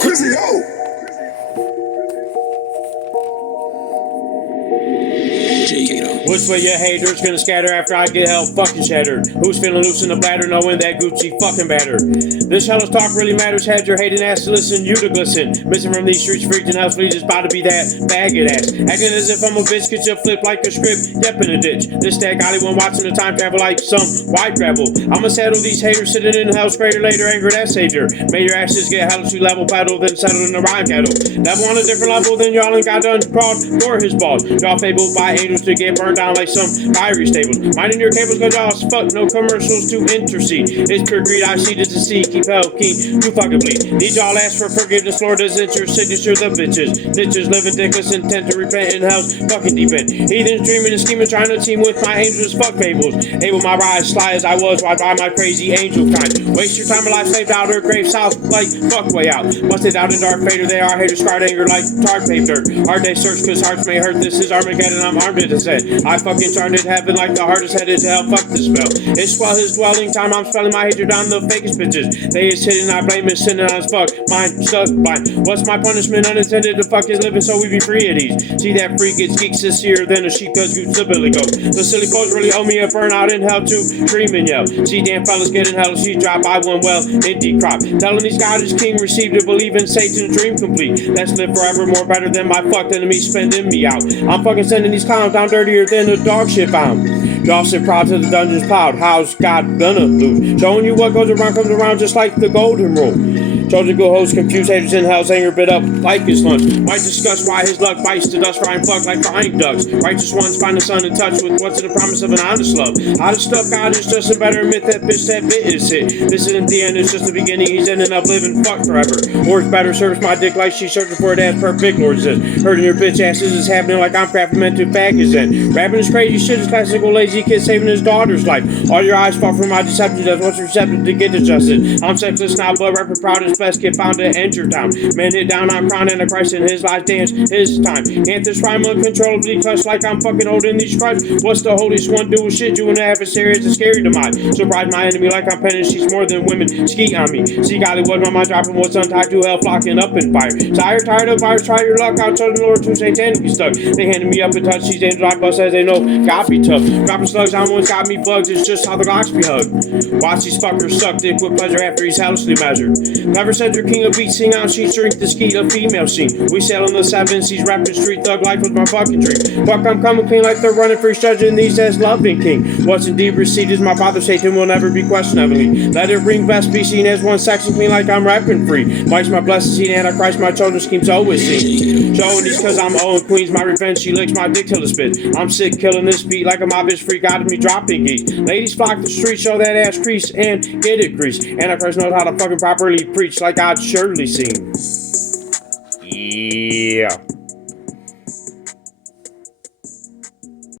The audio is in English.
Chrissy, ho! Which way your haters gonna scatter after I get hell fucking shattered? Who's feeling loose in the bladder knowing that Gucci fucking batter? This hellish talk really matters, had your hating ass to listen, you to glisten. Missing from these streets, freaked and house fleas is about to be that bagged ass. Acting as if I'm a bitch, get you flip like a script, yep in a ditch. This that golly one watching the time travel like some white rebel. I'ma settle these haters sitting in hell's crater later, anger that savior. May your asses get hellishly level pedal, then settle in the rhyme cattle. Level on a different level than y'all ain't got done crawled for his balls. Y'all fabled by angels to get burned down like some fiery stables. Minding your cables cause y'all fuck, no commercials to intercede. It's pure greed I see to see, keep hell keen, you fucking bleed. Need y'all ask for forgiveness, Lord, isn't your signature the bitches. Bitches living dickless, intent to repent in hell's fucking deep end. Heathens dreaming and scheming, trying to team with my angels, fuck fables. Able my rise, sly as I was, why by my crazy angel kind. Waste your time of life, slaved out her grave, south like fuck way out. Busted out in dark fader, they are haters, scarred anger like tar paved dirt. Hard day search cause hearts may hurt, this is Armageddon, I'm armed to set. I fucking charted heaven like the hardest headed to hell, fuck the spell. It's swell his dwelling time, I'm spelling my hatred down the fakest bitches. They is hitting, I blame his sinning on his fuck, mine stuck blind. What's my punishment? Unintended, the fuck is living so we be free of these. See that freak gets geek sincere than a sheep cause goots the billy goat. The silly folks really owe me a burnout in hell to scream and yell. See damn fellas getting hell, she dropped by one well, indie crop. Telling these God is king, received to believe in Satan's dream complete. Let's live forever more better than my fucked enemies spending me out. I'm fucking sending these clowns down dirtier than the dog shit bound. Y'all sit proud to the dungeon's plowed. How's God gonna lose? Showing you what goes around comes around just like the golden rule. Chosen good hosts confuse haters in hell's anger bit up like his lunch. Might discuss why his luck bites the dust, frying fuck like frying ducks. Righteous ones find the sun in touch with what's in the promise of an honest love. Honest stuff, God is just a better myth that bitch that bit is it. This isn't the end, it's just the beginning. He's ending up living fuck forever. Works better, serves my dick like she's searching for it as perfect, Lord says. Hurting your bitch asses is happening like I'm crafting meant to bag his end. Rapping is crazy shit is classical lazy kid saving his daughter's life. All your eyes fall from my deception, that's what's receptive to get adjusted. I'm sexless now, but rapper proud as best kid found to enter town. Man hit down, I'm crowned and a Christ in his life dance his time. Can't this rhyme uncontrollably clutch like I'm fucking holding these stripes? What's the holiest one doing shit? You and the adversary is a scary demise. Surprise my enemy like I'm penning, she's more than women. Ski on me. See golly what my mind dropping, what's untied to hell flocking up in fire. Sire tired of fire, try your luck out, told the Lord to satanic be stuck. They handed me up and touch these angels I bust as they know God be tough. Dropping slugs, I'm one's got me bugs, it's just how the Glocks be hugged. Watch these fuckers suck dick with pleasure after he's hellishly measured. Never said your king of beats, sing out sheets, drink the ski, a female scene. We sail on the seven seas, rapping street thug life with my fucking dream. Fuck, I'm coming clean like they're running free, judging these as loving king. What's indeed received is my father Satan will never be questioned heavenly. Let it ring best be seen as one section clean like I'm rapping free. Mike's my blessed seed, Antichrist, my children's schemes always seen. Showing these cause I'm owing queens, my revenge, she licks my dick till it spit. I'm sick killing this beat like a mob bitch freak out of me dropping geeks. Ladies flock the street, show that ass crease and get it greased. Antichrist knows how to fucking properly preach like I'd surely seen. Yeah.